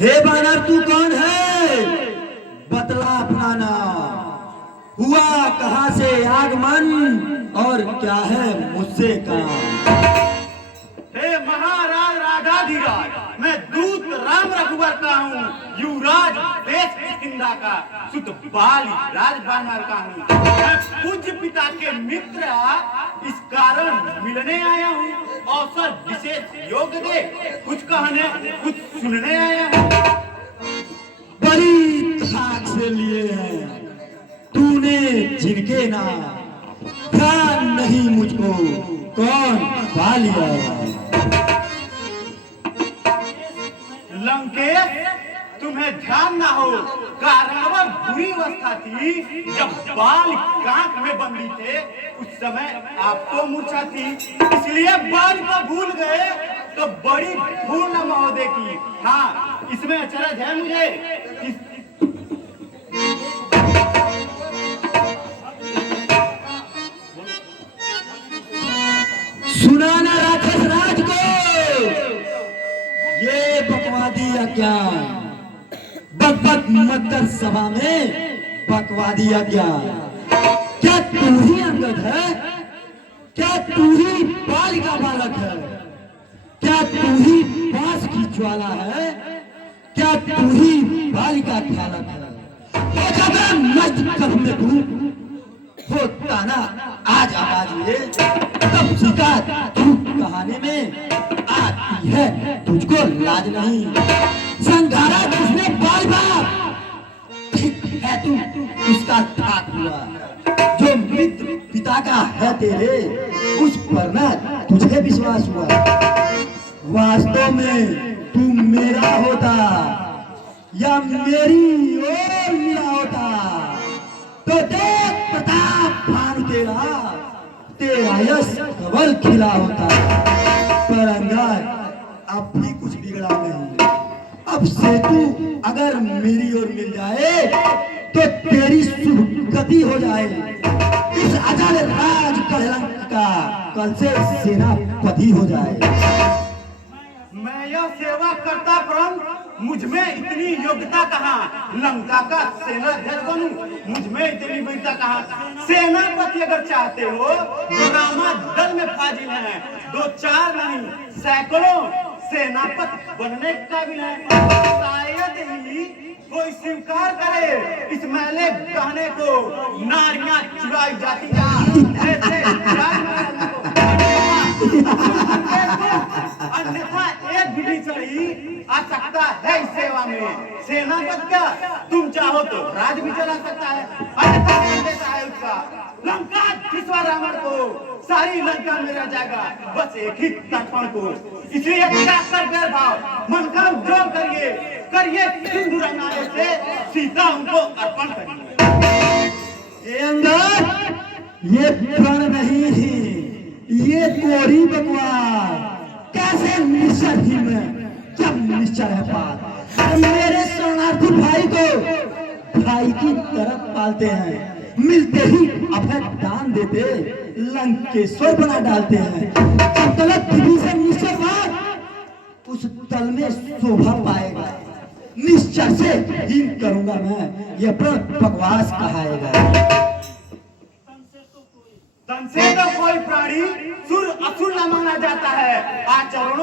हे बानर, तू कौन है? बतला अपना नाम। हुआ कहां से आगमन और क्या है मुझसे काम? हे महाराज राजाधिराज, मैं दूत राम रघुवर का हूँ, युवराज देश किष्किंधा का, सुत बाली राज बानर का हूँ। मैं पूज्य पिता के मित्र इस कारण मिलने आया हूँ। अवसर विशेष योग्य दे, कुछ कहने कुछ सुनने आया हूँ। बड़ी खाक से लिए हैं तूने जिनके नाम, ध्यान नहीं मुझको कौन बालिया। लंकेश, तुम्हें ध्यान ना हो, कारावर बुरी अवस्था थी। जब बाल कांख में बंदी थे उस समय आपको मूर्छा थी, इसलिए बाल को भूल गए तो बड़ी भूल न महोदय की। हाँ, इसमें अचरज है मुझे। सुनाना राक्षस राज को ये बकवादी अज्ञान, बक मकर सभा में बकवादी अज्ञान। क्या तू ही अंगद है? क्या तू ही बाल का बालक है? क्या तू ही बांस की ज्वाला है? क्या तू ही बाल का खालक है? में हो ताना आज आवाज ये तब शिकार तू कहानी में आती है, तुझको लाज नहीं। संघारा तुझने बाल बाप, ठीक है तू उसका ठाक हुआ। जो मित्र पिता का है तेरे, उस पर न तुझे विश्वास हुआ। वास्तव में तू मेरा होता या मेरी ओर मेरा होता तो देख प्रताप भानु तेरा यश कवल खिला होता। पर अंगार अब भी कुछ बिगड़ा नहीं। अब से तू अगर मेरी ओर मिल जाए तो तेरी शुभ गति हो जाए। इस अजल राज कलंक का कल से सेनापति हो जाए। मैं यह सेवा करता परंतु मुझ में इतनी योग्यता कहाँ? लंका का सेनाध्यक्ष बनूं, मुझ में इतनी योग्यता कहाँ? सेनापति अगर चाहते हो तो रामा दल में फाजिल है, दो चार नहीं सैकड़ों सेनापति बनने के काबिल है। शायद ही कोई स्वीकार करे इस मैले कहने को, नारियां चुराई जाती जा ऐसे अन्यथा एक भी चढ़ी आ सकता है इस सेवा में। सेनापति क्या, तुम चाहो तो राज भी चला सकता है, अन्यथा देता है उसका। लंका खिसवा रावण को, सारी लंका में रह जाएगा बस एक ही तर्पण को। इसलिए त्याग कर गैर भाव मन का जोड़ करिए, करिए सिंधु रंगाने से सीता उनको अर्पण करिए। ये अंदर ये प्रण नहीं, ये कोरी बकवास। कैसे निश्चर ही में जब निश्चर है बात। मेरे शरणार्थी भाई को भाई की तरफ पालते हैं, मिलते ही अभय दान देते, लंकेश्वर बना डालते हैं। जब गलत विधि से निश्चर बात उस तल में शोभा पाएगा। निश्चर से हीन करूंगा मैं, ये बकवास कहाएगा। तन से तो कोई प्राणी सुर असुर न माना जाता है। आचरणों